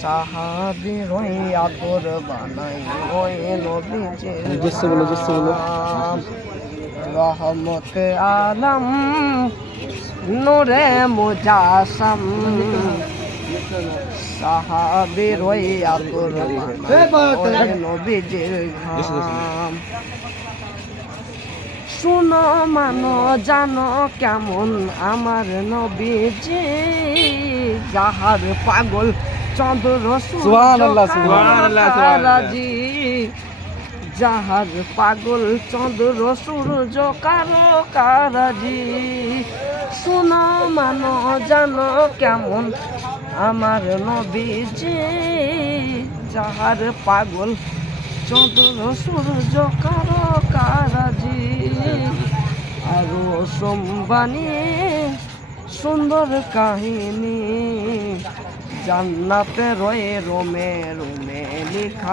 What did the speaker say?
সাহাবী রই আতর বানাই ওই নবীজির রহমতে আলম নূরে মুজাসম সাহাবী রই আতর বানাই ওই নবীজির ঘাম। শুনো মানো জানো কেমন আমার নবীজি, যাহার পাগল চন্দ্র সূর্যজি, যাহার পাগল চন্দ্র সূর্য কারো কারাজি। শুনো মানো জানো কেমন আমার নবীজি, যাহার পাগল চন্দ্র সূর্য কারো কারাজি। আরো সম্বানী সুন্দর কাহিনী জান্নাতে রয়ে রোমে রোমে লেখা।